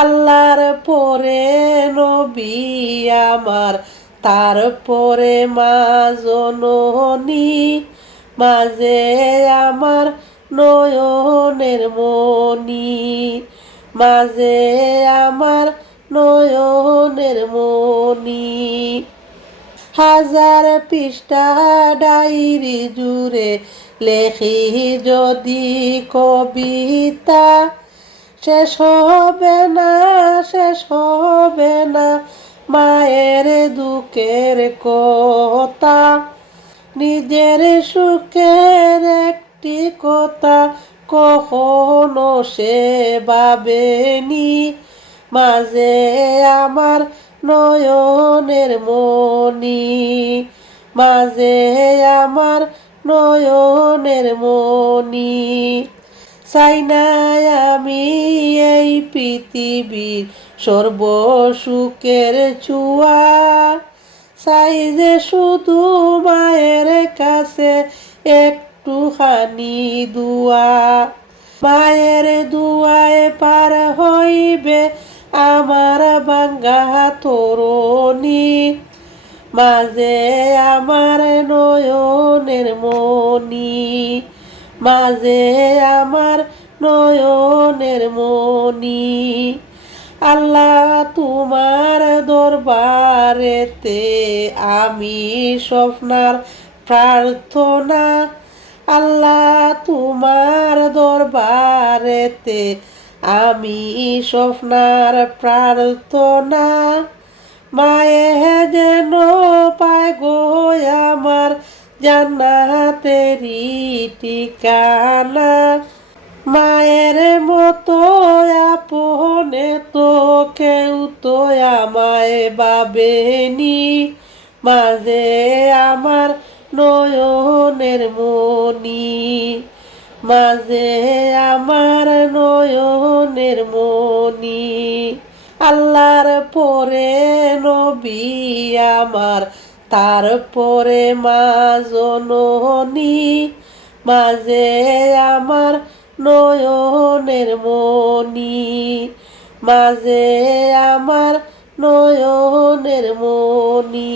আল্লাহর পরে নবী আমার, তারপরে মা জননী, মাঝে আমার নয়নের মনি, মাঝে আমার নয়নের মনি। হাজার পৃষ্ঠা ডায়েরি জুড়ে লেখি যদি কবিতা, শেষ হবে না, শেষ হবে না মায়ের দুঃখের কথা। নিজের সুখের একটি কথা কখনো সে ভাবেনি, মাঝে আমার নয়নের মনি, মাঝে আমার নয়নের মনি। চাই না আমি এই পৃথিবীর সর্বসুখের চুয়া, চাই যে শুধু মায়ের কাছে একটুখানি দুয়া। মায়ের দুয়ায় পার হইবে আমার ভাঙ্গা তরণী, মাঝে আমার নয়নের মনি, মাঝে আমার নয়নের মনি। আল্লাহ তোমার দরবারেতে আমি স্বপ্নার প্রার্থনা, আল্লাহ তোমার দরবারেতে আমি স্বপ্নার প্রার্থনা। মায়ে যেন পায় গো আমার জান্নাতেরি ঠিকানা, মায়ের মতো আপনে তো কেউ তো আমায় ভাবেনি, মাঝে আমার নয়নের মনি, মাঝে আমার নয়নের মনি। আল্লাহর পরে নবী আমার, তারপরে মা জননী, মাঝে আমার নয়নের মনি, মাঝে আমার নয়নের মনি।